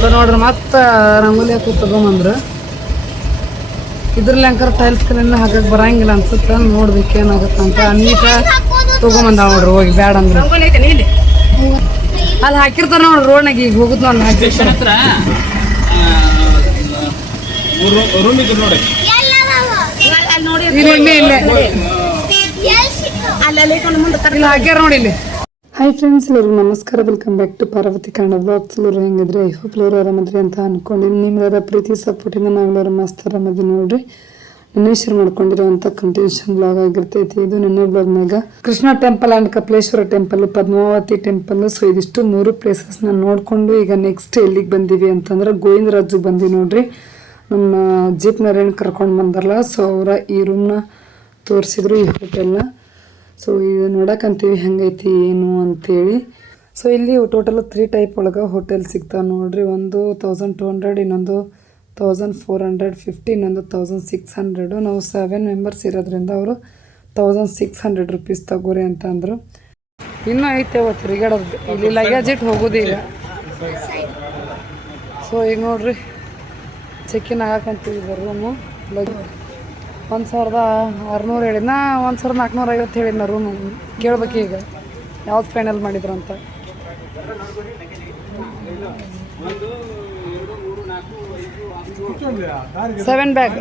So ನೋಡ್ರಿ ಮತ್ತೆ ರಂಗೋಲಿ ಹಾಕಿ ತಗೊಂಬಂದ್ರು. ಇದ್ರಲ್ಲಿ ಅಂಕರ್ ಟೈಲ್ಸ್ ಕಲೆಲ್ಲ ಹಾಕಕ್ ಬರಂಗಿಲ್ಲ ಅನ್ಸುತ್ತೆ. ನೋಡ್ಬೇಕು ಏನಾಗುತ್ತೆ ಅಂತ. ಅನ್ವಿತ ತಗೊಂಬಂದ ನೋಡ್ರಿ ಹೋಗಿ ಬ್ಯಾಡ ಅಂದ್ರೆ. ಅಲ್ಲಿ ಹಾಕಿರ್ತಾರ ನೋಡ್ರಿ ರೋಡ್ನಾಗ ಈಗ ಹೋಗುದ್ ನಾನು ಹಾಕಿ. ಇಲ್ಲ ಇಲ್ಲ ಇದ್ರು ನೋಡಿ ಇಲ್ಲಿ ಇಲ್ಲೇ ಇಲ್ಲೇ. ಇಲ್ಲಿ ಹಾಕ್ಯಾರ ನೋಡಿ ಇಲ್ಲಿ. ಹಾಯ್ ಫ್ರೆಂಡ್ಸ್ ಎಲ್ಲರಿಗೂ ನಮಸ್ಕಾರ. Welcome back to Parvathi Kannada blogs ಎಲ್ಲರೂ ಹೆಂಗಿದ್ರೆ? ಐ ಹೋಪ್ ಎಲ್ಲರೂ ಆರಾಮದ್ರಿ ಅಂತ ಅನ್ಕೊಂಡಿನಿ. ನಿಮ್ಗೆಲ್ಲ ಪ್ರೀತಿ ಸಪೋರ್ಟಿಂದ ನಾವೆಲ್ಲರೂ ಮಸ್ತ್ ಆರಾಮದಿ ನೋಡ್ರಿ. ನಿನ್ನೆ ಶೇರ್ ಮಾಡ್ಕೊಂಡಿರುವಂಥ ಕಂಟಿನ್ಯೂಷನ್ ಬ್ಲಾಗ್ ಆಗಿರ್ತೈತಿ. ಇದು ನಿನ್ನೆ ಬ್ಲಾಗ್ನಾಗ Krishna temple and Kapileshwara temple Padmavathi temple so ಇದಿಷ್ಟು ಮೂರು ಪ್ಲೇಸಸ್ನ ನೋಡಿಕೊಂಡು ಈಗ ನೆಕ್ಸ್ಟ್ ಎಲ್ಲಿಗೆ ಬಂದೀವಿ ಅಂತಂದ್ರೆ ಗೋವಿಂದರಾಜು ಬಂದಿವಿ ನೋಡ್ರಿ. ನಮ್ಮ ಜೀಪ್ ನಾರಾಯಣ್ ಕರ್ಕೊಂಡು ಬಂದಾರಲ್ಲ ಸೊ ಅವರ ಈ ರೂಮ್ನ ತೋರಿಸಿದ್ರು ಈ ಹೋಟೆಲ್ನ ಸೊ ಇದು ನೋಡಕ್ಕಂತೀವಿ ಹೆಂಗೈತಿ, ಏನು ಅಂತೇಳಿ. ಸೊ ಇಲ್ಲಿ ಟೋಟಲ್ ತ್ರೀ ಟೈಪ್ ಒಳಗೆ ಹೋಟೆಲ್ ಸಿಗ್ತಾವೆ ನೋಡ್ರಿ. ಒಂದು ತೌಸಂಡ್ ಟು ಹಂಡ್ರೆಡ್ ಇನ್ನೊಂದು ತೌಸಂಡ್ ಫೋರ್ ಹಂಡ್ರೆಡ್ ಫಿಫ್ಟಿ ಇನ್ನೊಂದು ತೌಸಂಡ್ ಸಿಕ್ಸ್ ಹಂಡ್ರೆಡು ನಾವು ಸೆವೆನ್ ಮೆಂಬರ್ಸ್ ಇರೋದ್ರಿಂದ ಅವರು ತೌಸಂಡ್ ಸಿಕ್ಸ್ ಹಂಡ್ರೆಡ್ ರುಪೀಸ್ ತಗೋರಿ ಅಂತ ಅಂದರು. ಇನ್ನೂ ಐತೆ ಅವತ್ತು ತಿರುಗಾಡೋದು. ಇಲ್ಲಿ ಲಗೇಜ್ ಇಟ್ಟು ಹೋಗೋದಿಲ್ಲ ಸೊ ಈಗ ನೋಡ್ರಿ ಇನ್ ಆಗಕ್ಕಂತೀವಿ ರೂಮು ಲಗ್ ಒಂದು ಸಾವಿರದ ಆರುನೂರು ಹೇಳಿದ್ನ ಒಂದು ಸಾವಿರದ ನಾಲ್ಕುನೂರ ಐವತ್ತು ಹೇಳಿದ್ನ ರೂಮ್ ಕೇಳ್ಬೇಕು ಈಗ. ಯಾವ್ದು ಫೈನಲ್ ಮಾಡಿದ್ರು ಅಂತ. ಸೆವೆನ್ ಬ್ಯಾಗ್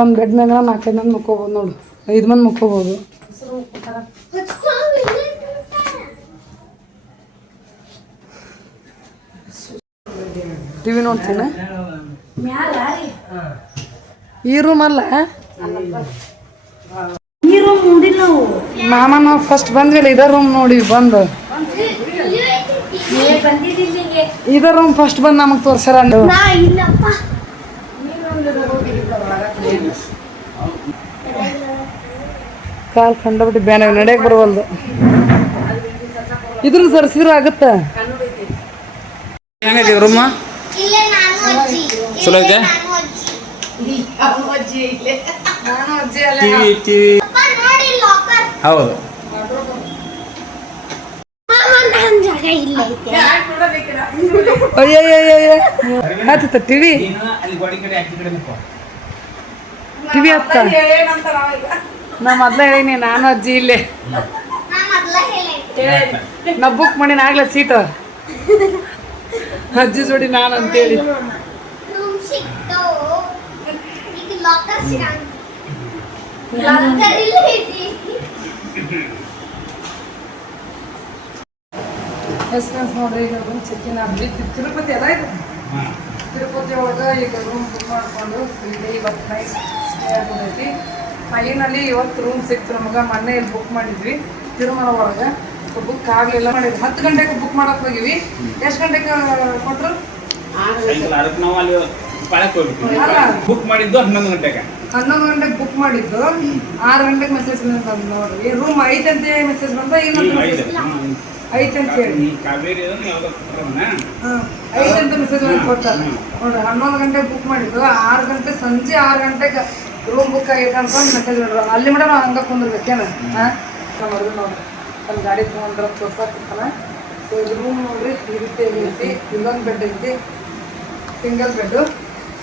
ಒಂದು ಬೆಡ್ ಮ್ಯಾಗ ನಾಲ್ಕೈದು ಮಂದಿ ಮುಕ್ಕೋಬೋದು ನೋಡು. ಐದು ಮಂದಿ ಮುಕ್ಕೋಬೋದು. ಟಿವಿ ನೋಡ್ತೀನಿ. ಈ ರೂಮ್ ಅಲ್ಲ? ಮಾಮ ನಾವು ಫಸ್ಟ್ ಬಂದ್ವಿಲ್ಲ ಇದ ರೂಮ್ ನೋಡಿ ಬಂದು. ಇದ ರೂಮ್ ಫಸ್ಟ್ ಬಂದು ನಮಗೆ ತೋರ್ಸ್ಯಾರ ಅಂದ್ರು. ಕಾಲ್ ಕಂಡಬಿಟ್ಟು ಬ್ಯಾನ ನಡೆಯಕ್ ಬರವಲ್ದು. ಇದ್ರ ಸರ್ಸಿದ್ರ ಆಗುತ್ತ? ಹೆಂಗೈತಿ ರೂಮ್ ಚಲೋ ಐತೆ? TV TV. ಹೌದು. ಹತ್ತ ಟಿವಿ ಅಲ್ಲಿ ಗೋಡಿ ಕಡೆ ಆಚೆ ಕಡೆ ನಿಂತ್ಕೊ. ಟಿವಿ. ಹತ್ತ ನಾ ಮೊದ್ಲ ಹೇಳಿನಿ ನಾನು ಅಜ್ಜಿ ಇಲ್ಲೇ. ನಾ ಬುಕ್ ಮಾಡಿನ ಆಗ್ಲೇ ಸೀಟ್ ಅಜ್ಜಿ ಜೋಡಿ ನಾನು ಅಂತೇಳಿ. ಎಕ್ಸ್ಪೆನ್ಸ್ ನೋಡ್ರಿ ಈಗ ರೂಮ್ ಚೆಕ್ಕಿನ ತಿರುಪತಿ ಅಲ್ಲ ಇದು? ತಿರುಪತಿ ಒಳಗೆ ಈಗ ರೂಮ್ ಬುಕ್ ಮಾಡಿಕೊಂಡು ಇಲ್ಲಿ ಇವತ್ತು ನೈಟ್ ಸ್ಟೇ ಆಗ್ಬೋದೈತಿ ಫೈನಲ್ಲಿ ಇವತ್ತು ರೂಮ್ ಸಿಕ್ತು ನಮಗ. ಮೊನ್ನೆ ಇಲ್ಲಿ ಬುಕ್ ಮಾಡಿದ್ವಿ. ತಿರುಮಲ ಒಳಗೆ. ಬುಕ್ ಆಗಲಿಲ್ಲ. ಮಾಡಿದ್ವಿ. ಹತ್ತು ಗಂಟೆಗೆ ಬುಕ್ ಮಾಡಕ್ಕೆ ಹೋಗಿವಿ. ಎಷ್ಟು ಗಂಟೆಗೆ ಕೊಟ್ಟರು. ಬುಕ್ ಮಾಡಿದ್ದು ಹನ್ನೊಂದು ಗಂಟೆಗೆ. ಹನ್ನೊಂದು ಗಂಟೆಗೆ ಬುಕ್ ಮಾಡಿದ್ದು. ಆರು ಗಂಟೆಗೆ ಮೆಸೇಜ್ ಬಂದ ನೋಡ್ರಿ ರೂಮ್ ಐತಂತೆ ಮೆಸೇಜ್ ಬಂದ ಇನ್ನೊಂದು ಐತೆ. ಐತಂತ ಹೇಳಿ. ಐತಂತ ಮೆಸೇಜ್ ಬಂದು ಕೊಡ್ತಾರೆ ನೋಡ್ರಿ ಹನ್ನೊಂದು ಗಂಟೆಗೆ ಬುಕ್ ಮಾಡಿದ್ದು ಆರು ಗಂಟೆ ಸಂಜೆ ಆರು ಗಂಟೆಗೆ ರೂಮ್ ಬುಕ್ ಆಗೈತೆ ಅಂತ ಮೆಸೇಜ್ ಬಿಡ್ರು ಅಲ್ಲಿ ಮೇಡಮ್ ಹಂಗ ಕುಂದಿರ್ಬೇಕೇನ? ಹಾಂ? ನೋಡ್ರಿ ಅಲ್ಲಿ ಗಾಡಿ ತೊಗೊಂಡ್ರ ತೋರ್ಸಕ್ಕಿರ್ತಾನೆ ಸೊ ಇದು ರೂಮ್ ನೋಡ್ರಿ ಈ ರೀತಿ ಐತಿ ಇಲ್ಲೊಂದು ಬೆಡ್ ಐತಿ ಸಿಂಗಲ್ ಬೆಡ್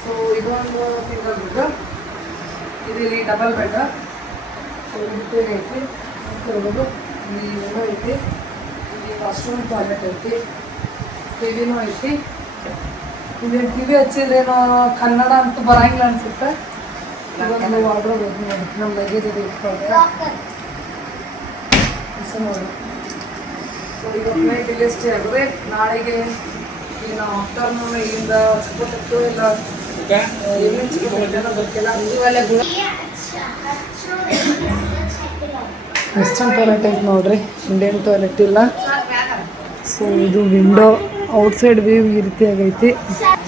ಸೊ ಇದೊಂದು ಸಿಂಗಲ್ ಬೆಡ್ಡು ಇದು ಇಲ್ಲಿ ಡಬಲ್ ಬೆಡ್ ಐತಿ ಇರ್ಬೋದು ಇಲ್ಲಿ ಏನೋ ಐತಿ ಇಲ್ಲಿ ವಾಶ್ರೂಮ್ ಟಾಯ್ಲೆಟ್ ಐತಿ ಟಿವಿನೂ ಐತಿ ಇಲ್ಲಿ ಟಿವಿ ಹಚ್ಚಿದ್ರೇನೋ ಕನ್ನಡ ಅಂತೂ ಬರಂಗಿಲ್ಲ ಅನ್ಸುತ್ತೆ. ಇದೊಂದು ವಾರ್ಡ್ರೋಬ್ ನೋಡಿ. ನಮ್ಮ ಲಗೇಜ್ ಇದೆ ನೋಡಿ. ಸೊ ಇವತ್ತು ಇಲ್ಲೇ ಸ್ಟೇ ಆಗಿದೆ. ನಾಳೆಗೆ ನಾವು ಆಫ್ಟರ್ನೂನ್ ಇಲ್ಲಿಂದ ಚಿಕ್ಕಪಟ್ಟಕ್ಕೂ ಇಲ್ಲ ವೆಸ್ಟರ್ನ್ ಟಾಯ್ಲೆಟ್ ಐತೆ ನೋಡ್ರಿ. ಇಂಡಿಯನ್ ಟಾಯ್ಲೆಟ್ ಇಲ್ಲ. ಸೊ ಇದು ವಿಂಡೋ ಔಟ್ಸೈಡ್ ವ್ಯೂ ಈ ರೀತಿ ಆಗೈತಿ.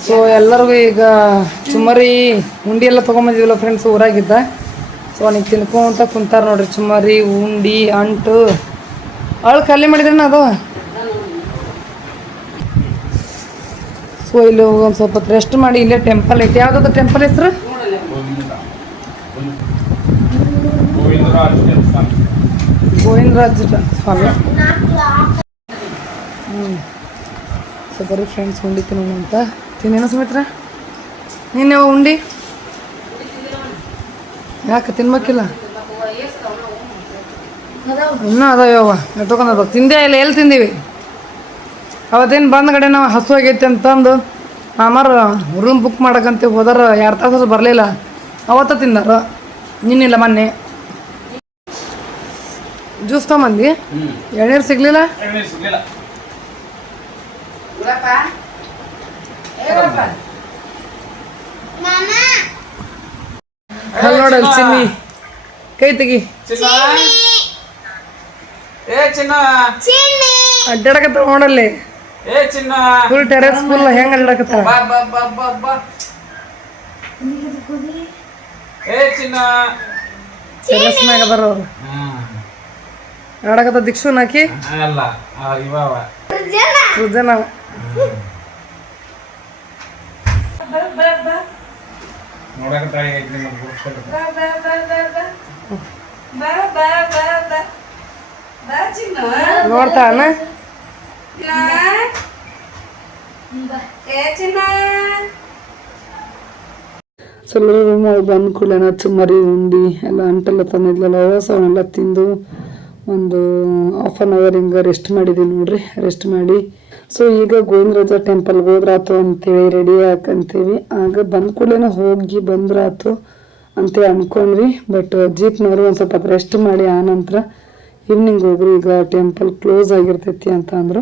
ಸೊ ಎಲ್ಲರಿಗೂ ಈಗ ಚುಮ್ಮರಿ ಉಂಡಿ ಎಲ್ಲ ತೊಗೊಂಬಂದಿದ್ವಲ್ಲ ಫ್ರೆಂಡ್ಸ್ ಊರಾಗಿದ್ದ. ಸೊ ಅವನಿಗೆ ತಿನ್ಕೊಂತ ಕುಂತಾರ ನೋಡ್ರಿ. ಚುಮ್ಮರಿ, ಉಂಡಿ, ಅಂಟು. ಅವಳು ಖಾಲಿ ಮಾಡಿದ್ರೆ ಅದು? ಸೊ ಇಲ್ಲಿ ಒಂದು ಸ್ವಲ್ಪ ರೆಸ್ಟ್ ಮಾಡಿ, ಇಲ್ಲೇ ಟೆಂಪಲ್ ಐತೆ. ಯಾವ್ದಾದ್ರು ಟೆಂಪಲ್ ಹೆಸರು? ಗೋವಿಂದ. ಗೋವಿಂದರಾಜ ಸ್ವಾಮಿ. ಹ್ಞೂ ಸೊ ಬರೀ ಫ್ರೆಂಡ್ಸ್ ಉಂಡಿ ತಿನ್ನೋಣ ಅಂತ. ತಿನ್ನೇನು ಸುಮಿತ್ರ? ನೀನು ಯಾವ ಉಂಡಿ? ಯಾಕೆ ತಿನ್ಬೇಕಿಲ್ಲ? ಇನ್ನೂ ಅದಾವ ತಗೊಂಡ್ ತಿಂದೇ ಇಲ್ಲ, ಎಲ್ಲಿ ತಿಂದೀವಿ? ಅವತ್ತೇನು ಬಂದ ಕಡೆ ನಾವು ಹಸು ಆಗೈತೆ ಅಂತಂದು ಮಾಮಾರ ರೂಮ್ ಬುಕ್ ಮಾಡಕಂತ ಹೋದಾರ ಎರಡು ತಾಸು ಬರಲಿಲ್ಲ. ಅವತ್ತ ತಿಂದಾರ. ನಿನ್ನಿಲ್ಲ ಮೊನ್ನೆ. ಜ್ಯೂಸ್ ತಗೊಂಬಂದು? ಎಳ್ನೀರು ಸಿಗ್ಲಿಲ್ಲ? ಅಲ್ಲಿ ನೋಡಲ್ಲಿ ಚಿನ್ನಿ. ಕೈ ತೆಗಿ. ಅಡ್ಡಾಡಕತ್ತ ಏ ಚಿನ್ನ. ಅಡ್ಡಾಡಕತ್ತಾವ ನೋಡಲ್ಲಿ. ಫುಲ್ ಟೆರೆಸ್ ಫುಲ್ ಹೆಂಗ್ ಚಿನ್ನ. ಟೆರೆಸ್ ಮ್ಯಾಗ ಅದಾರ ಅವ್ರು ಆಡಕತ್ತ ದಿಕ್ಷು ನಾಕಿ? ಅಲ್ಲ. ಆ, ಇವ ಜನ ನೋಡಕ ತಾಳಿ ಐತಿ ನಿಮ್ಮ ಗುರುಸ್ಕೊಳ್ಬೇಕು. ನೋಡ್ತಾನ ಸ್ವಲ್ಪ ರೂಮ್ ಬಂದ ಕೂಡಲೇ ಚುಮ್ಮರಿ ಉಂಡಿ, ಎಲ್ಲ ಅಂಟೆಲ್ಲ ತಂದಿದ್ಲಲ್ಲ, ಹೊಸ ಅವನ್ನೆಲ್ಲ ತಿಂದು ಒಂದು ಹಾಫ್ ಆನ್ ಅವರ್ ಹಿಂಗೆ ರೆಸ್ಟ್ ಮಾಡಿದ್ದೀವಿ ನೋಡ್ರಿ ರೆಸ್ಟ್ ಮಾಡಿ. ಸೊ ಈಗ ಗೋವಿಂದರಾಜ ಟೆಂಪಲ್ಗೆ ಹೋದ್ರಾತು ಅಂತೇಳಿ ರೆಡಿ ಹಾಕಂತೀವಿ ಆಗ ಬಂದ ಕೂಡಲೇ ಹೋಗಿ ಬಂದ್ರಾತು ಅಂತೇಳಿ ಅನ್ಕೊಂಡ್ವಿ. ಬಟ್ ಜೀಪ್ನವರು ಒಂದು ಸ್ವಲ್ಪ ರೆಸ್ಟ್ ಮಾಡಿ ಆ ನಂತರ ಈವ್ನಿಂಗ್ ಹೋಗ್ರಿ ಈಗ ಟೆಂಪಲ್ ಕ್ಲೋಸ್ ಆಗಿರ್ತೈತಿ ಅಂತ ಅಂದರು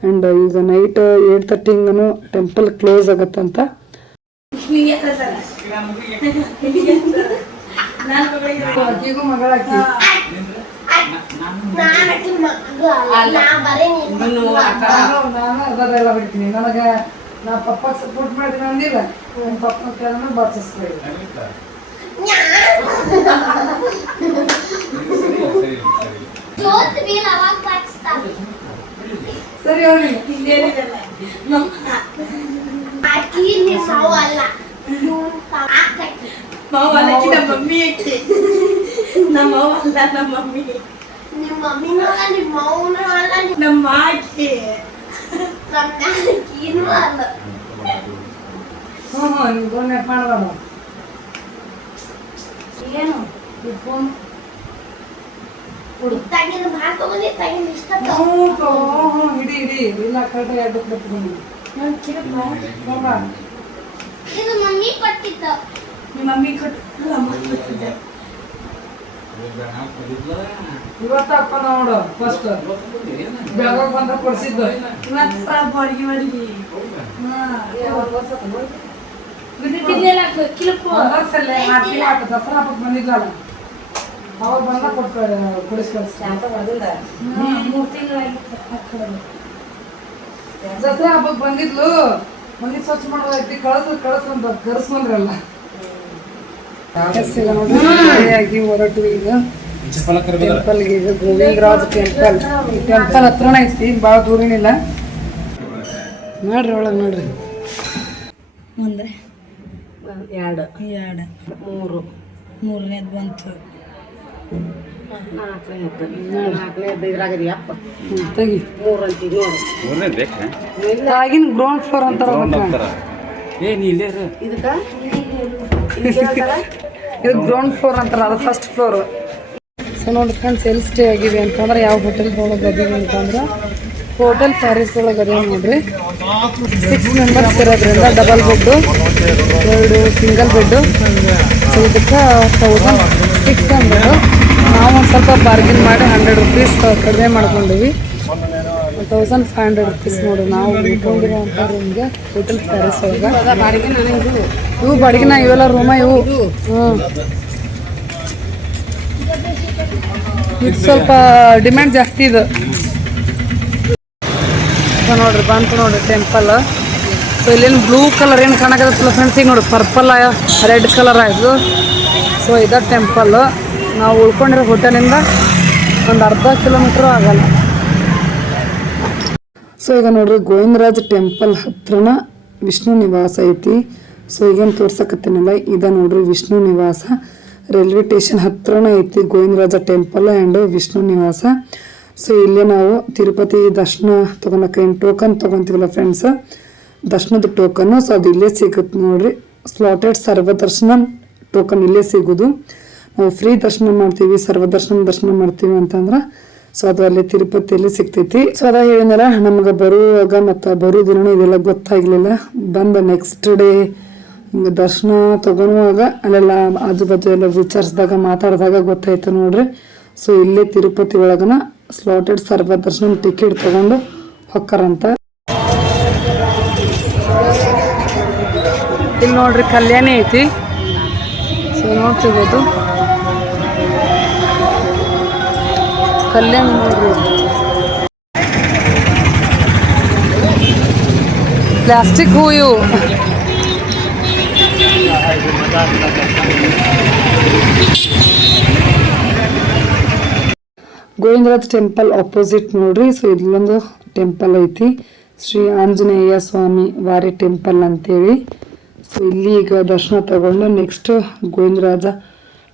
ಆ್ಯಂಡ್ ಈಗ ನೈಟ್ ಏಟ್ ತರ್ಟಿಂಗನು ಟೆಂಪಲ್ ಕ್ಲೋಸ್ ಆಗತ್ತಂತ ನನಗೆ ನಾ ಪಪ್ಪ ಸಪೋರ್ಟ್ ಮಾಡಿದ್ರೆ ಅಂದಿಲ್ಲ ನಿಮ್ಮ ಪಪ್ಪನ ಕೇಳಿದ್ರೆ ಸರಿ, ಅವ್ರಿಗೆ ಮಾವಲಕ್ಕಿ ನಮ್ಮ ಮಮ್ಮಿ ಐತಿ ನಮ್ಮ ಅವ್ವಲ್ಲ ನಮ್ಮ ಮಮ್ಮಿ ನಿಮ್ಮ ಮಮ್ಮಿನೂ ಅಲ್ಲ ನಿಮ್ಮ ಮಾವನೂ ಅಲ್ಲ ನಮ್ಮ ಆಕಿ ನಮ್ಮ ಅಲ್ಲ ಹ್ಞೂ ಹ್ಞೂ ಏನು? ಈ ಫೋನ್ ತಗಿನ ಭಾಳ ತಗೊಂಡಿ ತಗಿನ ಇಷ್ಟ ಹಿಡಿ ಹಿಡಿ. ಇಲ್ಲ ನೋಡ ಇದು ಮಮ್ಮಿ ಕೊಟ್ಟಿದ್ದ ನಿಮ್ಮ ಮಮ್ಮಿ ಕೊಟ್ಟು ನಮ್ಮ ಕೊಟ್ಟಿದ್ದೆ. ಇವತ್ತ ಅಪ್ಪ ನೋಡು ಫಸ್ಟ್ ಬೆಳಗ್ಗೆ ಬಂದ ಕೊಡ್ಸಿದ್ದು. ಇವತ್ತ ಬಾಡಿಗೆ ಬಾಡಿಗೆ ಕಿಲೋ ಆಟ ದಸರಾ ಹಬ್ಬಕ್ಕೆ ಬಂದಿದ್ಲಲ್ಲ. ಅವಾಗ ಬಂದ ಕೊಟ್ಟು ದಸರಾ ಹಬ್ಬಕ್ಕೆ ಬಂದಿದ್ಲು. ಮನೆ ಸ್ವಚ್ಛ ಮಾಡೋದೈತಿ ಕಳ್ಸ ಕಳ್ಸ ಅಂತ ಕರ್ಸ್ಕೊಂಡ್ರಲ್ಲ. ರೆಡಿಯಾಗಿ ಹೊರಟು ಈಗ. ಟೆಂಪಲ್ಗೆ ಈಗ ಗೋವಿಂದರಾಜ ಟೆಂಪಲ್ ಈ ಟೆಂಪಲ್ ಹತ್ರನೇ ಐತಿ ಭಾಳ ದೂರೇನಿಲ್ಲ ನೋಡ್ರಿ ಒಳಗೆ ನೋಡ್ರಿ. ಮುಂದೆ ಎರಡು. ಎರಡು. ಮೂರು. ಮೂರನೇದು ಬಂತು. ಹ್ಮ್, ತೆಗಿ. ಮೂರನೇ ಬೇಕಾ? ಕೆಳಗಿನ ಗ್ರೌಂಡ್ ಫ್ಲೋರ್ ಅಂತಾರ. ಏ ನೀ ಇಲ್ಲೇ ಇರು. ಇದು ಗ್ರೌಂಡ್ ಫ್ಲೋರ್ ಅಂತಾರ ಅದು ಫಸ್ಟ್ ಫ್ಲೋರ್ ಸೊ ನೋಡಿ ಫ್ರೆಂಡ್ಸ್ ಎಲ್ಲಿ ಸ್ಟೇ ಆಗಿವಿ ಅಂತಂದ್ರೆ ಯಾವ ಹೋಟೆಲ್ ಹೋಗೋದು ಅಂತಂದ್ರೆ ಹೋಟೆಲ್ ಪ್ಯಾರಿಸ್ದೊಳಗೆ ಒಳಗಡೆ ನೋಡ್ರಿ. ಸಿಕ್ಸ್ ಮೆಂಬರ್ಸ್ ಇರೋದ್ರಿಂದ ಡಬಲ್ ಬೆಡ್ಡು ಎರಡು ಸಿಂಗಲ್ ಬೆಡ್ಡು ಸೊ ಇದಕ್ಕೆ ತೌಸಂಡ್ ಸಿಕ್ಸ್ ಹಂಡ್ರೆಡು ನಾವು ಒಂದು ಸ್ವಲ್ಪ ಬಾರ್ಗಿನ್ ಮಾಡಿ ಹಂಡ್ರೆಡ್ ರುಪೀಸ್ ಕಡಿಮೆ ಮಾಡ್ಕೊಂಡಿವಿ. ತೌಸಂಡ್ ಫೈವ್ ಹಂಡ್ರೆಡ್ ರುಪೀಸ್ ನೋಡಿ ನಾವು ಉಳ್ಕೊಂಡಿರೋಂಥ ರೂಮ್ಗೆ ಹೋಟೆಲ್ ಪ್ಯಾರಿಸ್ ಒಳಗೆ. ಇವು ಬಾಡಿಗೆನ ಇವೆಲ್ಲ ರೂಮ ಇವು. ಹ್ಞೂ ಇದು ಸ್ವಲ್ಪ ಡಿಮ್ಯಾಂಡ್ ಜಾಸ್ತಿ ಇದು. ಸೊ ನೋಡ್ರಿ, ಬಂತು ನೋಡ್ರಿ ಟೆಂಪಲ್ ಸೊ ಇಲ್ಲೇನು ಬ್ಲೂ ಕಲರ್ ಏನು ಕಾಣಕತ್ತಲ್ಲ ಫ್ರೆಂಡ್ಸ್ ಈಗ ನೋಡಿ ಪರ್ಪಲ್ ರೆಡ್ ಕಲರ್ ಆಯಿತು ಸೊ ಇದ. ಟೆಂಪಲ್ ನಾವು ಉಳ್ಕೊಂಡಿರೋ ಹೋಟೆಲಿಂದ ಒಂದು ಅರ್ಧ ಕಿಲೋಮೀಟ್ರ್ ಆಗಲ್ಲ. ಸೊ ಈಗ ನೋಡ್ರಿ, ಗೋವಿಂದರಾಜ್ ಟೆಂಪಲ್ ಹತ್ರನ ವಿಷ್ಣು ನಿವಾಸ ಐತಿ. ಸೊ ಈಗೇನು ತೋರ್ಸಕತ್ತೀನಲ್ಲ, ಇದ ನೋಡ್ರಿ ವಿಷ್ಣು ನಿವಾಸ. ರೈಲ್ವೆ ಸ್ಟೇಷನ್ ಹತ್ರನ ಐತಿ ಗೋವಿಂದರಾಜ ಟೆಂಪಲ್ ಆ್ಯಂಡ್ ವಿಷ್ಣು ನಿವಾಸ. ಸೊ ಇಲ್ಲೇ ನಾವು ತಿರುಪತಿ ದರ್ಶನ ತೊಗೊಳಕ್ಕೆ ಏನು ಟೋಕನ್ ತೊಗೊತೀವಲ್ಲ ಫ್ರೆಂಡ್ಸ್ ದರ್ಶನದ ಟೋಕನ್ನು ಸೊ ಅದು ಇಲ್ಲೇ ಸಿಗುತ್ತೆ ನೋಡ್ರಿ. ಸ್ಲಾಟೆಡ್ ಸರ್ವ ದರ್ಶನ ಟೋಕನ್ ಇಲ್ಲೇ ಸಿಗೋದು. ನಾವು ಫ್ರೀ ದರ್ಶನ ಮಾಡ್ತೀವಿ ಸರ್ವ ದರ್ಶನ ದರ್ಶನ ಮಾಡ್ತೀವಿ ಅಂತಂದ್ರೆ ಸೊ ಅದು ಅಲ್ಲಿ ತಿರುಪತಿಯಲ್ಲಿ ಸಿಗ್ತೈತಿ. ಸೊ ಅದ ಹೇಳಿದ್ನಲ್ಲ, ನಮ್ಗೆ ಬರುವಾಗ ಮತ್ತು ಬರೋ ದಿನನೂ ಇದೆಲ್ಲ ಗೊತ್ತಾಗಲಿಲ್ಲ. ಬಂದ ನೆಕ್ಸ್ಟ್ ಡೇ ಹಿಂಗೆ ದರ್ಶನ ತಗೊಳುವಾಗ ಅಲ್ಲೆಲ್ಲ ಆಜು ಬಾಜು ಎಲ್ಲ ವಿಚಾರಿಸಿದಾಗ ಮಾತಾಡಿದಾಗ ಗೊತ್ತಾಯ್ತು ನೋಡ್ರಿ. ಸೊ ಇಲ್ಲೇ ತಿರುಪತಿ ಒಳಗನ ಸ್ಲಾಟೆಡ್ ಸರ್ವ ದರ್ಶನ ಟಿಕೆಟ್ ತಗೊಂಡು ಹೊಕ್ಕಾರಂತ. ಇಲ್ಲಿ ನೋಡ್ರಿ ಕಲ್ಯಾಣಿ ಐತಿ. ಸೊ ನೋಡ್ತಿರ್ಬೋದು ಕಲ್ಯಾಣ ನೋಡ್ರಿ. ಪ್ಲಾಸ್ಟಿಕ್ ಹೂವು. ಇವು ಗೋವಿಂದರಾಜ್ ಟೆಂಪಲ್ ಆಪೋಸಿಟ್ ನೋಡ್ರಿ. ಸೊ ಇಲ್ಲೊಂದು ಟೆಂಪಲ್ ಐತಿ. ಶ್ರೀ ಆಂಜನೇಯ ಸ್ವಾಮಿ ವಾರಿ ಟೆಂಪಲ್ ಅಂತೇಳಿ. ಸೊ ಇಲ್ಲಿ ಈಗ ದರ್ಶನ ತಗೊಂಡು ನೆಕ್ಸ್ಟ್ ಗೋವಿಂದರಾಜ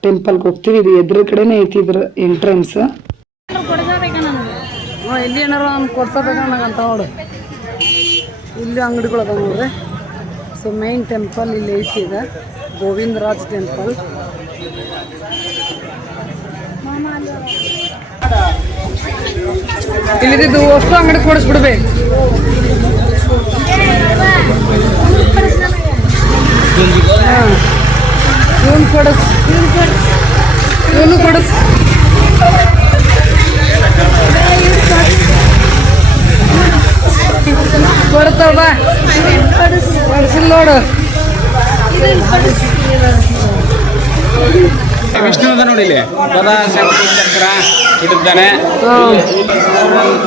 ಟೆಂಪಲ್ಗೆ ಹೋಗ್ತೀವಿ. ಇದು ಎದುರು ಕಡೆನೇ ಐತಿ ಇದ್ರ ಎಂಟ್ರೆನ್ಸ್ ಇಲ್ಲಿ ಏನಾರ ಒಂದು ಕೊಡ್ಸಬೇಕ ನಂಗಂತ ನೋಡು. ಇಲ್ಲಿ ಅಂಗಡಿಗಳು ಅದಾವ ನೋಡ್ರಿ. ಸೊ ಮೈನ್ ಟೆಂಪಲ್ ಇಲ್ಲಿ ಐತಿ ಈಗ. ಗೋವಿಂದರಾಜ್ ಟೆಂಪಲ್ ಇಲ್ಲಿದ್ದು ವಸ್ತು ಅಂಗಡಿ ಕೊಡಿಸ್ಬಿಡ್ಬೇಕು. ಕೊಡಸ್. ಇವನು ಕೊಡ್ತಾವ ಕೊಡ್ಸಿಲ್ಲ ನೋಡು. ವಿಷ್ಣು ಅದ ನೋಡಿ ಇಲ್ಲಿ. ಪದ ಚಕ್ರ ಇಟ್ಟಿದ್ದಾನೆ ಹ್ಮ್.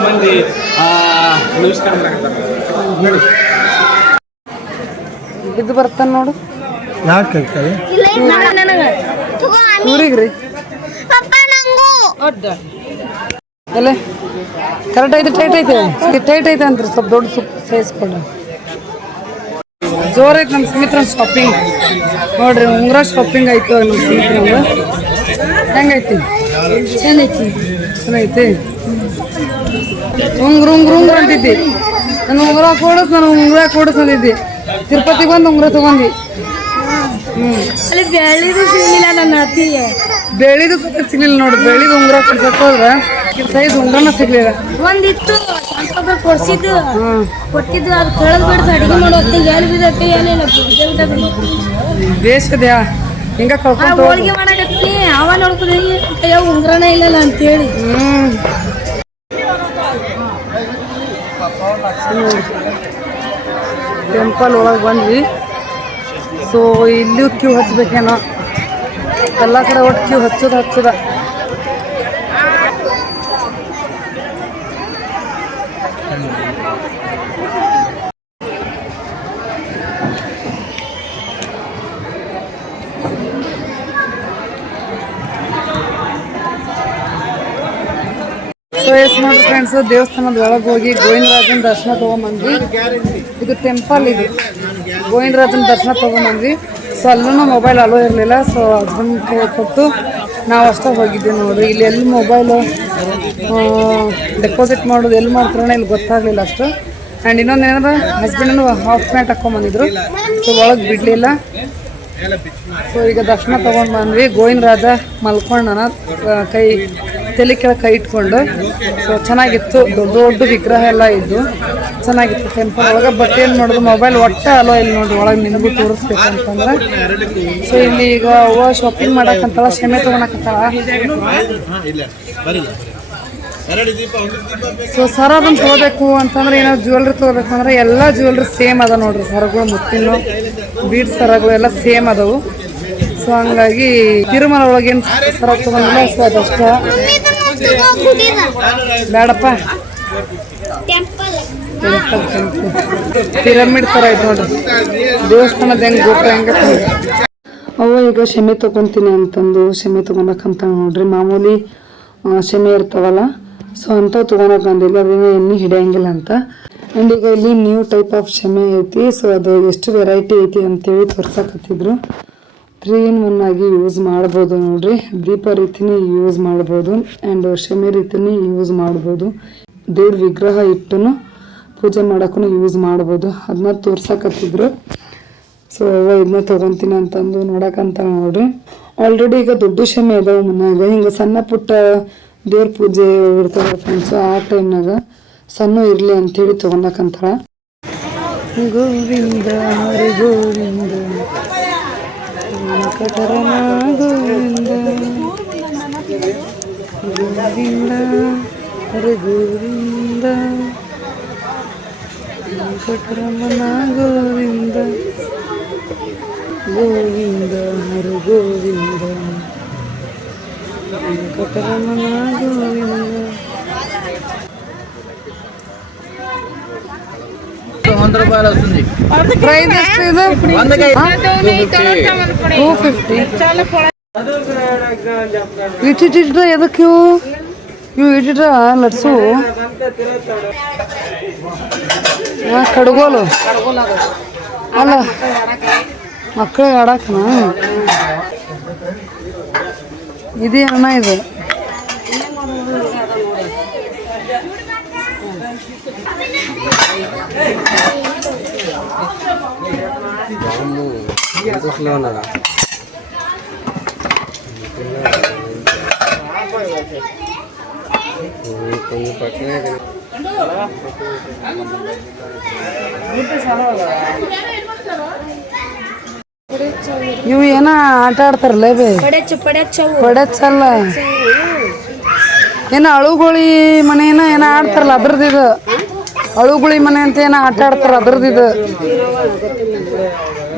ಮಂದಿ ಆ, ನಮಸ್ಕಾರ ಇದು ಬರ್ತಾನ ನೋಡು. ಯಾಕೆ ಕೇಳ್ತಾರೆ? ಊರಿಗೆ ರೀ ಪಪ್ಪ ನಂಗೂ. ಎಲ್ಲ ಕರೆಕ್ಟ್ ಐತೆ ಟೈಟ್ ಐತೆ. ಟೈಟ್ ಐತೆ ಅಂತ್ರಿ ಸ್ವಲ್ಪ ದೊಡ್ಡ ಸುಪ್ ಸೈಜ್ ಕೊಡ್ರಿ. ಜೋರ್ ಐತೆ ನಮ್ಮ ಸ್ಮಿತ್ರ ಶಾಪಿಂಗ್ ನೋಡ್ರಿ ಉಂಗ್ರ ಶಾಪಿಂಗ್ ಆಯ್ತು ನಮ್ಮ ಸ್ಮಿತ್ರ ಹೆಂಗೈತಿ? ಚೆನ್ನೈತಿ ಚೆನ್ನಾಗೈತಿ ಉಂಗ್ರ ಉಂಗ್ರ ಉಂಗ್ರ ಅಂತಿದ್ದಿ. ನಾನು ಉಂಗ್ರ ಕೊಡಸ್ ನಾನು ಉಂಗ್ರ ಕೊಡಸ್ ಅಂದಿದ್ದಿ ತಿರುಪತಿಗೆ ಬಂದು ಉಂಗ್ರ ತಗೊಂಡಿ. ಅಲ್ಲಿ ಬೆಳೆದು ಸಿಗಲಿಲ್ಲ ನನ್ನ ಅತ್ತಿಗೆ. ಬೆಳಿದು ಸುತ್ತ ಸಿಗ್ಲಿಲ್ಲ ನೋಡಿ. ಬೆಳಿದು ಉಂಗುರ ಕೊಡ್ಸಕ್ ಹೋದ್ರ ಸೈಜ್ ಉಂಗುರನ ಸಿಗ್ಲಿಲ್ಲ. ಒಂದಿತ್ತು ಸ್ವಲ್ಪ ಕೊಡ್ಸಿದ್ದು. ಹ್ಮ್ ಕೊಟ್ಟಿದ್ದು ಅದು ಕಳೆದ್ ಬಿಡ್ತು. ಅಡಿಗೆ ಮಾಡೋ ಹೊತ್ತಿಗೆ ಎಲ್ಲಿ ಬಿದ್ದೈತಿ ಏನಿಲ್ಲ. ದೇಶದ್ಯಾ ಹಿಂಗ ಆ ಕಳ್ಕೊಂತ ಹೋಳಿಗೆ ಮಾಡಕತ್ತಿ. ಅವ ನೋಡ್ಕೊಂಡು ಕೈಯಾಗ ಉಂಗ್ರನೇ ಇಲ್ಲಲ್ಲ ಅಂತೇಳಿ. ಹ್ಮ್. ಟೆಂಪಲ್ ಒಳಗೆ ಬಂದ್ವಿ. ಸೊ ಇಲ್ಲೂ ಕ್ಯೂ ಹಚ್ಬೇಕೇನೋ? ಎಲ್ಲ ಕಡೆ ಒಟ್ಟು ಕ್ಯೂ ಹಚ್ಚೋದು ಹಚ್ಚದ. ಸೊ ಎಸ್ ನೋಡಿ ಫ್ರೆಂಡ್ಸ್ ದೇವಸ್ಥಾನದ ಒಳಗೆ ಹೋಗಿ ಗೋವಿಂದರಾಜನ ದರ್ಶನ ತಗೊಂಬಂದ್ವಿ. ಇದು ಟೆಂಪಲ್ ಇದು. ಗೋವಿಂದರಾಜನ ದರ್ಶನ ತೊಗೊಂಡ್ವಿ ಸೊ ಅಲ್ಲೂ ಮೊಬೈಲ್ ಅಲೋ ಇರಲಿಲ್ಲ. ಸೊ ಹಸ್ಬೆಂಡ್ ಕೊಟ್ಟು ನಾವು ಅಷ್ಟೇ ಹೋಗಿದ್ದೀವಿ ನೋಡ್ರಿ ಇಲ್ಲಿ ಎಲ್ಲಿ ಮೊಬೈಲು ಡೆಪಾಸಿಟ್ ಮಾಡೋದು ಎಲ್ಲಿ ಮಾಡ್ತಾರಣ ಇಲ್ಲಿ ಗೊತ್ತಾಗಲಿಲ್ಲ ಅಷ್ಟು. ಆ್ಯಂಡ್ ಇನ್ನೊಂದು ಏನಂದ್ರೆ ಹಸ್ಬೆಂಡನ್ನು ಹಾಫ್ ಪ್ಯಾಂಟ್ ಹಾಕೊಂಬಂದಿದ್ರು ಸೊ ಒಳಗೆ ಬಿಡಲಿಲ್ಲ. ಸೊ ಈಗ ದರ್ಶನ ತೊಗೊಂಡು ಬಂದ್ವಿ. ಗೋವಿಂದರಾಜ ಮಲ್ಕೊಂಡನ ಕೈ ತಲೆ ಕೆಳ ಕೈ ಇಟ್ಕೊಂಡು ಸೊ ಚೆನ್ನಾಗಿತ್ತು, ದೊಡ್ಡ ದೊಡ್ಡ ವಿಗ್ರಹ ಎಲ್ಲ ಇದ್ದು, ಚೆನ್ನಾಗಿತ್ತು ಟೆಂಪಲ್ ಒಳಗೆ ಬಟ್ ಏನು ಮಾಡೋದು ಮೊಬೈಲ್ ಒಟ್ಟೆ ಅಲೋ ಇಲ್ಲಿ ನೋಡಿ, ಒಳಗೆ ನಿನಗೂ ತೋರಿಸ್ಬೇಕು ಅಂತಂದ್ರೆ ಸೊ ಇಲ್ಲಿ ಈಗ ಅವ್ವ ಶಾಪಿಂಗ್ ಮಾಡಕ್ಕಂತಾಳ ಶಮೆ ತೊಗೊಳಕತ್ತಾಳ. ಸೊ ಸರ ಅದನ್ನು ತಗೋಬೇಕು ಅಂತಂದ್ರೆ ಏನೋ ಜ್ಯುವೆಲ್ರಿ ತಗೋಬೇಕಂದ್ರೆ ಎಲ್ಲ ಜ್ಯುವೆಲ್ರಿ ಸೇಮ್ ಅದ ನೋಡ್ರಿ, ಸರಗಳು, ಮುತ್ತಿನ ಬೀಡ್ ಸರಗಳು ಎಲ್ಲ ಸೇಮ್ ಅದಾವು. ಸೊ ಹಂಗಾಗಿ ತಿರುಮಲ ಒಳಗೇನು ಸರ ತೊಗೊಂಡಿಲ್ಲ ಸೊ ಅದಷ್ಟ. ಬೇಡಪ್ಪ. ಟೆಂಪಲ್ ಪಿರಮಿಡ್ ಥರ ಐತೆ ನೋಡ್ರಿ ದೇವಸ್ಥಾನದ ಹೆಂಗೆ ಗೋಪುರ ಹೆಂಗೆ ಅವ ಈಗ ಶಮೆ ತಗೊಂತೀನಿ ಅಂತಂದು ಶಮೆ ತಗೊಳಕಂತ ನೋಡ್ರಿ. ಮಾಮೂಲಿ ಶಮೆ ಇರ್ತಾವಲ್ಲ ಸೊ ಅಂತ ತೊಗೊಳಕ್ ಬಂದಿಲ್ಲ ಅದನ್ನ ಎಣ್ಣೆ ಹಿಡಿಯಂಗಿಲ್ಲ ಅಂತ. ಆ್ಯಂಡ್ ಈಗ ಇಲ್ಲಿ ನ್ಯೂ ಟೈಪ್ ಆಫ್ ಶಮೆ ಐತಿ ಸೊ ಅದು ಎಷ್ಟು ವೆರೈಟಿ ಐತಿ ಅಂತೇಳಿ ತೋರ್ಸಕತ್ತಿದ್ರು. ತ್ರೀ ಇನ್ ಒನ್ ಆಗಿ ಯೂಸ್ ಮಾಡ್ಬೋದು ನೋಡ್ರಿ. ದೀಪ ರೀತಿನೇ ಯೂಸ್ ಮಾಡ್ಬೋದು ಆ್ಯಂಡ್ ಶಮಿ ರೀತಿನೇ ಯೂಸ್ ಮಾಡ್ಬೋದು. ದೇವ್ರ ವಿಗ್ರಹ ಇಟ್ಟು ಪೂಜೆ ಮಾಡೋಕ್ಕೂ ಯೂಸ್ ಮಾಡ್ಬೋದು. ಅದನ್ನ ತೋರ್ಸಕತ್ತಿದ್ರು. ಸೊ ಇದನ್ನ ತೊಗೊತೀನಿ ಅಂತಂದು ನೋಡೋಕಂತ ನೋಡ್ರಿ. ಆಲ್ರೆಡಿ ಈಗ ದೊಡ್ಡ ಶಮೆ ಅದಾವ ಮನ್ಯಾಗ. ಹಿಂಗೆ ಸಣ್ಣ ಪುಟ್ಟ ದೇವ್ರ ಪೂಜೆ ಇರ್ತಾವೆ ಫ್ರೆಂಡ್ಸು ಆ ಟೈಮ್ನಾಗ ಸಣ್ಣ ಇರಲಿ ಅಂಥೇಳಿ ತೊಗೊಂಡಕ್ಕಂತಳ ಗೋವಿಂದ ಗೋವಿಂದ. ಗೋವಿಂದ ಗೋವಿಂದ ಹರಿ ಗೋವಿಂದ ವೆಂಕಟರಮಣ ಗೋವಿಂದ ಗೋವಿಂದ ಹರಿ ಗೋವಿಂದ ವೆಂಕಟರಮಣ ಗೋವಿಂದ వంద రూపాయలు వస్తుంది. కడుగోలు. అలా. అక్కడే అడాకనా ఇది అన్నా ఇది. Hey! ಅಣ್ಣ ಇದು ಇವು ಏನ ಆಟ ಆಡ್ತಾರಲ್ಲ ಬೇ? ಪಡೆಚ್ಚಲ್ಲ. ಏನ ಅಳುಗುಳಿ ಮನೆ ಏನ ಆಡ್ತಾರಲ್ಲ ಅದ್ರದ್ದು ಇದು ಅಳುಗುಳಿ ಮನೆ ಅಂತ ಏನ ಆಟ ಆಡ್ತಾರ ಅದ್ರದ್ದು ಇದು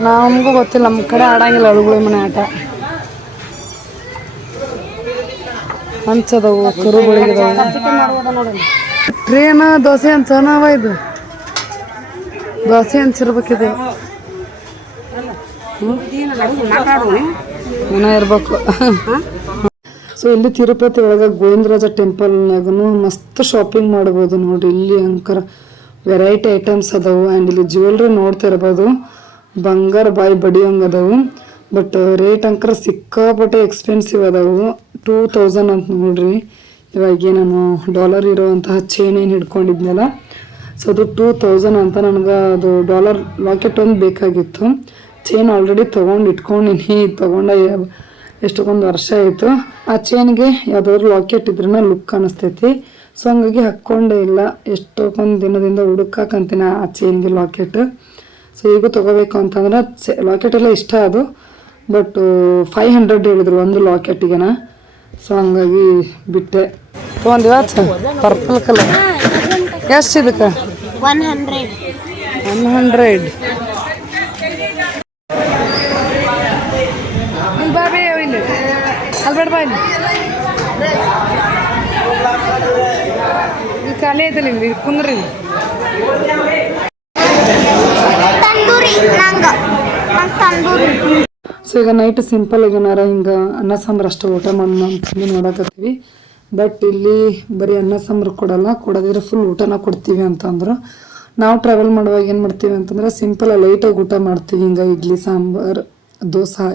ನಮಗೂ ಗೊತ್ತಿಲ್ಲ ನಮ್ಮ ಕಡೆ ಆಡಂಗಿಲ್ಲ ಅಳುಗುಳಿ ಮನೆ ಆಟ. ಹಂಚದವು ಕರುಗಳಿಗಿದಾವು ಟ್ರೇನ್, ದೋಸೆ ಹಂಚನವ ಇದು. ದೋಸೆ ಹಂಚಿರ್ಬೇಕಿದು. ಏನೋ ಇರ್ಬೇಕು. ಸೊ ಇಲ್ಲಿ ತಿರುಪತಿ ಒಳಗೆ ಗೋವಿಂದರಾಜ ಟೆಂಪಲ್ನಾಗೂ ಮಸ್ತ್ ಶಾಪಿಂಗ್ ಮಾಡ್ಬೋದು ನೋಡಿ. ಇಲ್ಲಿ ಅಂಕರ ವೆರೈಟಿ ಐಟಮ್ಸ್ ಅದಾವು. ಆ್ಯಂಡ್ ಇಲ್ಲಿ ಜ್ಯುವೆಲ್ರಿ ನೋಡ್ತಾ ಇರ್ಬೋದು. ಬಂಗಾರ ಬಾಯಿ ಬಡಿಯೋಂಗೆ ಅದಾವು ಬಟ್ ರೇಟ್ ಅಂಕರ ಸಿಕ್ಕಾಪಟ್ಟೆ ಎಕ್ಸ್ಪೆನ್ಸಿವ್ ಅದಾವು. ಟೂ ತೌಸಂಡ್ ಅಂತ ನೋಡ್ರಿ. ಇವಾಗ ನಾನು ಡಾಲರ್ ಇರೋವಂತಹ ಚೈನ್ ಏನು ಹಿಡ್ಕೊಂಡಿದ್ನಲ್ಲ ಸೊ ಅದು ಟೂ ತೌಸಂಡ್ ಅಂತ ನನಗೆ ಅದು ಡಾಲರ್ ಲಾಕೆಟ್ ಒಂದು ಬೇಕಾಗಿತ್ತು. ಚೈನ್ ಆಲ್ರೆಡಿ ತೊಗೊಂಡು ಇಟ್ಕೊಂಡಿನಿ, ತೊಗೊಂಡ ಎಷ್ಟೊಂದು ವರ್ಷ ಆಯಿತು. ಆ ಚೈನ್ಗೆ ಯಾವುದಾದ್ರು ಲಾಕೆಟ್ ಇದ್ರೂ ಲುಕ್ ಕಾಣಿಸ್ತೈತಿ ಸೊ ಹಂಗಾಗಿ ಹಾಕ್ಕೊಂಡೇ ಇಲ್ಲ. ಎಷ್ಟೊಂದು ದಿನದಿಂದ ಹುಡುಕಾಕಂತೀನಿ ಆ ಚೈನ್ಗೆ ಲಾಕೆಟ್ ಸೊ ಈಗ ತೊಗೋಬೇಕು ಅಂತಂದ್ರೆ ಲಾಕೆಟ್ ಎಲ್ಲ ಇಷ್ಟ ಅದು. ಬಟ್ ಫೈವ್ ಹಂಡ್ರೆಡ್ ಹೇಳಿದ್ರು ಒಂದು ಲಾಕೆಟಿಗೆನ ಸೊ ಹಂಗಾಗಿ ಬಿಟ್ಟೆ. ಇವತ್ತು ಪರ್ಪಲ್ ಕಲರ್ ಎಷ್ಟು ಇದಕ್ಕೆ? ಒನ್ ಹಂಡ್ರೆಡ್ ಒನ್ ಹಂಡ್ರೆಡ್ ಇಲ್ಲಿ ಬಾ ಇಲ್ಲಿ. ಖಾಲಿ ಐತಲ್ಲ ಇಲ್ಲಿ ಕುಂದ್ರಿ ನಂಗ ತಂದೂರಿ. ಸೊ ಈಗ ನೈಟ್ ಸಿಂಪಲ್ ಆಗಿ ಏನಾರ ಹಿಂಗೆ ಅನ್ನ ಸಾಂಬಾರು ಅಷ್ಟು ಊಟ ಮಾಡೋಣ ಅಂತಂದು ನೋಡಕತ್ತೀವಿ. ಬಟ್ ಇಲ್ಲಿ ಬರೀ ಅನ್ನ ಸಾಂಬಾರು ಕೊಡಲ್ಲ, ಕೊಡೋದಿದ್ರೆ ಫುಲ್ ಊಟನ ಕೊಡ್ತೀವಿ ಅಂತಂದ್ರು. ನಾವು ಟ್ರಾವೆಲ್ ಮಾಡುವಾಗ ಏನು ಮಾಡ್ತೀವಿ ಅಂತಂದ್ರೆ ಸಿಂಪಲ್ ಲೈಟಾಗಿ ಊಟ ಮಾಡ್ತೀವಿ. ಹಿಂಗೆ ಇಡ್ಲಿ, ಸಾಂಬಾರು, ದೋಸೆ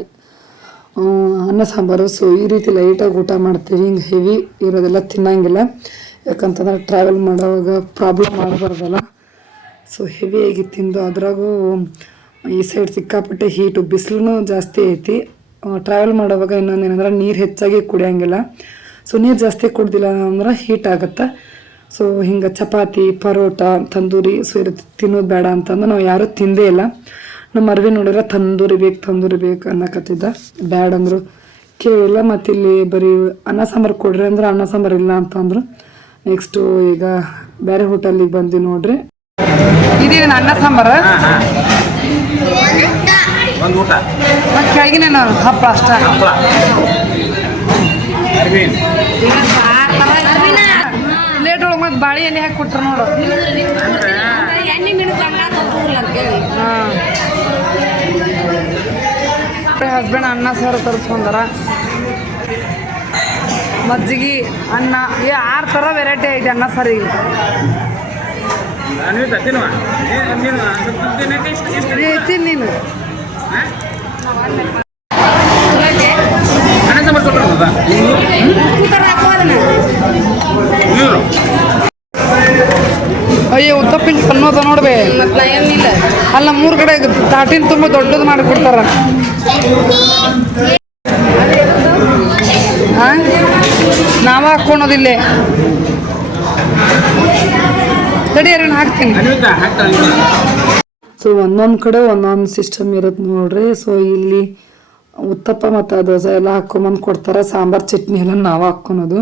ಅನ್ನ ಸಾಂಬಾರು. ಸೊ ಈ ರೀತಿ ಲೈಟಾಗಿ ಊಟ ಮಾಡ್ತೀವಿ. ಹಿಂಗೆ ಹೆವಿ ಇರೋದೆಲ್ಲ ತಿನ್ನಂಗಿಲ್ಲ. ಯಾಕಂತಂದ್ರೆ ಟ್ರಾವೆಲ್ ಮಾಡೋವಾಗ ಪ್ರಾಬ್ಲಮ್ ಆಗಬಾರ್ದಲ್ಲ. ಸೊ ಹೆವಿಯಾಗಿ ತಿಂದು ಅದ್ರಾಗೂ ಈ ಸೈಡ್ ಸಿಕ್ಕಾಪಟ್ಟೆ ಹೀಟು ಬಿಸಿಲು ಜಾಸ್ತಿ ಐತಿ. ಟ್ರಾವೆಲ್ ಮಾಡೋವಾಗ ಇನ್ನೊಂದು ಏನಂದ್ರೆ ನೀರು ಹೆಚ್ಚಾಗಿ ಕುಡಿಯೋಂಗಿಲ್ಲ. ಸೊ ನೀರು ಜಾಸ್ತಿ ಕುಡ್ದಿಲ್ಲ ಅಂದ್ರೆ ಹೀಟ್ ಆಗುತ್ತೆ. ಸೊ ಹಿಂಗೆ ಚಪಾತಿ, ಪರೋಟ, ತಂದೂರಿ ಸೊ ಇರುತ್ತೆ ತಿನ್ನೋದು ಬೇಡ ಅಂತಂದ್ರೆ ನಾವು ಯಾರೂ ತಿಂದೇ ಇಲ್ಲ. ನಮ್ಮ ಅರ್ವಿ ನೋಡಿದ್ರೆ ತಂದೂರಿ ಬೇಕು ತಂದೂರಿ ಬೇಕು ಅನ್ನಕತ್ತಿದ್ದ. ಬ್ಯಾಡ್ ಅಂದರು. ಕೇಳಿಲ್ಲ ಮತ್ತು ಇಲ್ಲಿ ಬರೀ ಅನ್ನ ಸಾಂಬಾರು ಕೊಡ್ರಿ ಅಂದ್ರೆ ಅನ್ನ ಸಾಂಬಾರು ಇಲ್ಲ ಅಂತಂದ್ರು. ನೆಕ್ಸ್ಟು ಈಗ ಬೇರೆ ಹೋಟೆಲಿಗೆ ಬಂದ್ವಿ ನೋಡ್ರಿ. ಇದೇನು ಅನ್ನ ಸಾಂಬಾರು? ಒಂದು ಊಟ. ಮತ್ತೆ ಕೆಳಗಿನ ಹಪ್ಪಳ ಅಷ್ಟ. ಹಪ್ಪಳ ಪ್ಲೇಟ್ ಒಳಗೆ ಮತ್ತೆ ಬಾಳೆ ಎಣ್ಣೆ ಹಾಕಿ ಕೊಟ್ರು ನೋಡು. ಹಾಂ. ಹಸ್ಬೆಂಡ್ ಅನ್ನ ಸಾರು ತರಿಸ್ಕೊಂಡಾರ. ಮಜ್ಜಿಗೆ ಅನ್ನ. ಈ ಆರು ಥರ ವೆರೈಟಿ ಐತೆ ಅನ್ನ ಸಾರಿಗೆ. ಅಯ್ಯೋ ಉತ್ತಪ್ಪಿನ ಸಣ್ಣದ ನೋಡ್ಬೇ. ಅಲ್ಲ ಮೂರು ಕಡೆ ತಾಟಿನ ತುಂಬ ದೊಡ್ಡದು ಮಾಡಿ ಕೊಡ್ತಾರ. ನಾವ ಹಾಕೊಳೋದಿಲ್ಲೇ ತಡಿಯಾರ ಹಾಕ್ತೀನಿ. ಸೊ ಒಂದೊಂದು ಕಡೆ ಒಂದೊಂದು ಸಿಸ್ಟಮ್ ಇರುತ್ತೆ ನೋಡ್ರಿ. ಸೊ ಇಲ್ಲಿ ಉತ್ತಪ್ಪ ಮತ್ತು ದೋಸೆ ಎಲ್ಲ ಹಾಕ್ಕೊಂಬಂದು ಕೊಡ್ತಾರೆ. ಸಾಂಬಾರು ಚಟ್ನಿ ಎಲ್ಲ ನಾವು ಹಾಕ್ಕೊಳೋದು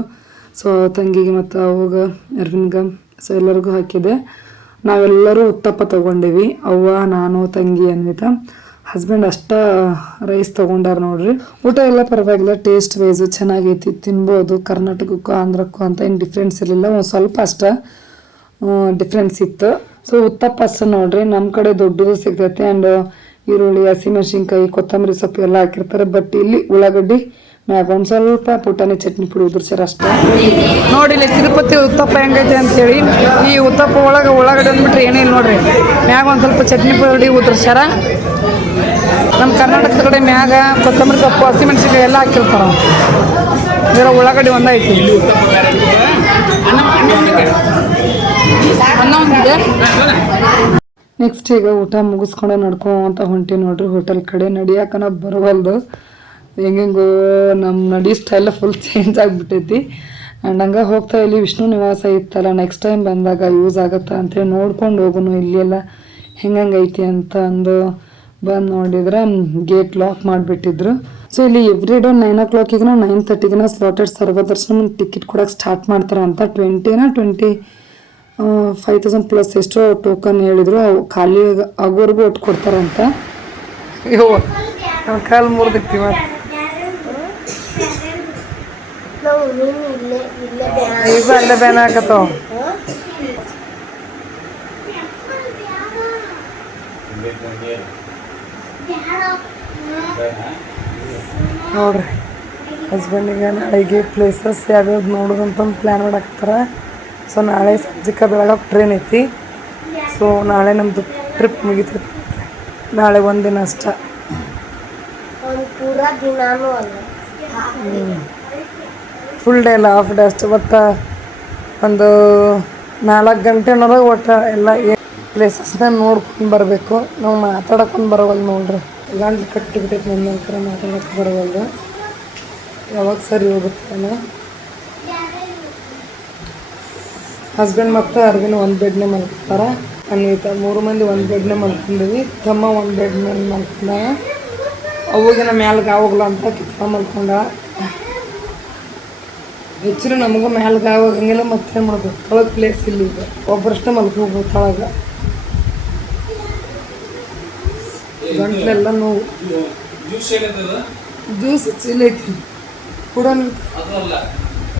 ಸೊ ತಂಗಿಗೆ ಮತ್ತು ಅವಾಗ ಅರವಿಂದ್ಗೆ ಸೊ ಎಲ್ಲರಿಗೂ ಹಾಕಿದೆ. ನಾವೆಲ್ಲರೂ ಉತ್ತಪ್ಪ ತೊಗೊಂಡೇವಿ. ಅವ್ವ ನಾನು ತಂಗಿ ಅನ್ವಿತ. ಹಸ್ಬೆಂಡ್ ಅಷ್ಟ ರೈಸ್ ತೊಗೊಂಡಾರ ನೋಡ್ರಿ. ಊಟ ಎಲ್ಲ ಪರವಾಗಿಲ್ಲ. ಟೇಸ್ಟ್ ವೈಸು ಚೆನ್ನಾಗೈತಿ. ತಿನ್ಬೋದು. ಕರ್ನಾಟಕಕ್ಕೂ ಆಂಧ್ರಕ್ಕೂ ಅಂತ ಏನು ಡಿಫ್ರೆನ್ಸ್ ಇರಲಿಲ್ಲ. ಒಂದು ಸ್ವಲ್ಪ ಅಷ್ಟ. ಡಿಫ್ರೆನ್ಸ್ ಇತ್ತು. ಸೊ ಉತ್ತಪ್ಪ ಅಷ್ಟ ನೋಡ್ರಿ ನಮ್ಮ ಕಡೆ ದೊಡ್ಡದು ಸಿಗ್ತೈತೆ ಆ್ಯಂಡ್ ಈರುಳ್ಳಿ ಹಸಿಮೆಣಸಿನ್ಕಾಯಿ ಕೊತ್ತಂಬರಿ ಸೊಪ್ಪು ಎಲ್ಲ ಹಾಕಿರ್ತಾರೆ. ಬಟ್ ಇಲ್ಲಿ ಉಳ್ಳಾಗಡ್ಡಿ ಮ್ಯಾಗ ಒಂದು ಸ್ವಲ್ಪ ಪುಟಾಣಿ ಚಟ್ನಿ ಪುಡಿ ಉದುರ್ಸ್ಯಾರ ಅಷ್ಟೇ. ನೋಡಿ ಇಲ್ಲಿ ತಿರುಪತಿ ಉತ್ತಪ್ಪ ಹೆಂಗೈತೆ ಅಂತೇಳಿ. ಈ ಉತ್ತಪ್ಪ ಒಳಗೆ ಉಳ್ಳಾಗಡ್ಡೆ ಅಂದ್ಬಿಟ್ರೆ ಏನೇನು ನೋಡ್ರಿ. ಮ್ಯಾಗ ಒಂದು ಸ್ವಲ್ಪ ಚಟ್ನಿ ಪುಡಿ ಉದುರ್ಸ್ಯಾರ. ನಮ್ಮ ಕರ್ನಾಟಕದ ಕಡೆ ಮ್ಯಾಗ ಕೊತ್ತಂಬರಿ ಸೊಪ್ಪು ಹಸಿಮೆಣಸಿನ್ಕಾಯಿ ಎಲ್ಲ ಹಾಕಿರ್ತಾರ. ಇದರ ಉಳ್ಳಾಗಡ್ಡಿ ಒಂದೈತಿ ಅನ್ನ ಒಂದಿದೆ ನೆಕ್ಸ್ಟ್ ಈಗ ಊಟ ಮುಗಿಸ್ಕೊಂಡು ನಡ್ಕೊಂತ ಹೊಂಟಿ ನೋಡ್ರಿ ಹೋಟೆಲ್ ಕಡೆ. ನಡಿಯಾಕನ ಬರವಲ್ದು. ಹೆಂಗೆಂಗೋ ನಮ್ಮ ನಡಿ ಸ್ಟೈಲ್ ಫುಲ್ ಚೇಂಜ್ ಆಗಿಬಿಟ್ಟೈತಿ. ಆ್ಯಂಡ್ ಹಂಗೆ ಹೋಗ್ತಾ ಇಲ್ಲಿ ವಿಷ್ಣು ನಿವಾಸ ಇತ್ತಲ್ಲ ನೆಕ್ಸ್ಟ್ ಟೈಮ್ ಬಂದಾಗ ಯೂಸ್ ಆಗತ್ತಾ ಅಂತೇಳಿ ನೋಡ್ಕೊಂಡು ಹೋಗುನು. ಇಲ್ಲೆಲ್ಲ ಹೆಂಗೈತಿ ಅಂತ ಅಂದು ಬಂದು ನೋಡಿದ್ರೆ ಗೇಟ್ ಲಾಕ್ ಮಾಡಿಬಿಟ್ಟಿದ್ರು. ಸೊ ಇಲ್ಲಿ ಎವ್ರಿ ಡೇ ನೈನ್ ಓ ಕ್ಲಾಕಿಗೆ ನೈನ್ ತರ್ಟಿಗೆನ ಸ್ಲಾಟೆಡ್ ಸರ್ವದರ್ಶನ ಟಿಕೆಟ್ ಕೊಡೋಕೆ ಸ್ಟಾರ್ಟ್ ಮಾಡ್ತಾರೆ ಅಂತ ಟ್ವೆಂಟಿನ ಟ್ವೆಂಟಿ ಫೈವ್ ತೌಸಂಡ್ ಪ್ಲಸ್ ಎಷ್ಟೋ ಟೋಕನ್ ಹೇಳಿದ್ರು ಖಾಲಿ ಆಗ- ಆಗೋವರೆಗೂ ಒಟ್ಟು ಕೊಡ್ತಾರಂತ. ಅಯ್ಯೋ ನನ್ನ ಕಾಲು ಬ್ಯಾ- ಈಗ ಅಲ್ಲೇ ಬ್ಯಾನ್ ಆಗತ್ತವ ನೋಡ್ರಿ ಹಸ್ಬೆಂಡಿಗೆ ಅಡಿಗೆ ಪ್ಲೇಸಸ್ ಯಾವ್ಯಾವ್ದು ನೋಡೋದಂತಂದು ಪ್ಲ್ಯಾನ್ ಮಾಡಾಕತ್ತಾರ. ಸೊ ನಾಳೆ ಸಂಜೆಕ ಬೆಳಗ್ಗೆ ಟ್ರೈನ್ ಐತಿ. ಸೊ ನಾಳೆ ನಮ್ಮದು ಟ್ರಿಪ್ ಮುಗಿತೈತಿ ನಾಳೆ ಒಂದಿನ ಅಷ್ಟ. ಒಂದು ದಿನ ಅಲ್ಲ. ಫುಲ್ ಡೇ ಅಲ್ಲ ಹಾಫ್ ಡೇ ಅಷ್ಟು. ಒಟ್ಟು ಒಂದು ನಾಲ್ಕು ಗಂಟೆನೊಳಗೆ ಒಟ್ಟು ಎಲ್ಲ ಪ್ಲೇಸಸ್ನ ನೋಡ್ಕೊಂಡು ಬರಬೇಕು. ನಾವು ಮಾತಾಡಕೊಂಡು ಬರೋವಲ್ಲ ನೋಡ್ರಿ. ಗಂಟು ಕಟ್ಟಿಬಿಟ್ಟೈತೆ ನನ್ನ ಹತ್ರ ಮಾತಾಡೋಕೆ ಬರೋವಲ್ದು. ಯಾವಾಗ ಸರಿ ಹೋಗುತ್ತೇನೋ ಹಸ್ಬೆಂಡ್ ಮಕ್ಕಳು ಅರ್ವಿನ ಒಂದು ಬೆಡ್ನೇ ಮಲ್ಕೊತಾರ ಅನ್ವಿತ ಮೂರು ಮಂದಿ ಒಂದು ಬೆಡ್ನೆ ಮಲ್ಕೊಂಡಿವಿ. ತಮ್ಮ ಒಂದು ಬೆಡ್ ಮೇಲೆ ಮಲ್ಕೊಂಡ ಅವಾಗಿನ ಮ್ಯಾಲ್ಗೆ ಆವಾಗಲ್ಲ ಅಂತ ಕಿತ್ತ ಮಲ್ಕೊಂಡ ಹೆಚ್ಚಿನ ನಮಗೂ ಮ್ಯಾಲ್ಗೆ ಆವಾಗಂಗಿಲ್ಲ ಮತ್ತೆ ಮಾಡೋದು? ತೊಳಗೆ ಪ್ಲೇಸ್ ಇಲ್ಲಿ ಈಗ ಒಬ್ಬರಷ್ಟೇ ಮಲ್ಕೋಬೋದು ತೊಳಗ ಗಂಟ್ಲೆಲ್ಲ ನೋವು. ಜ್ಯೂಸ್ ಚೀಲ ಐತಿ ಕೂಡ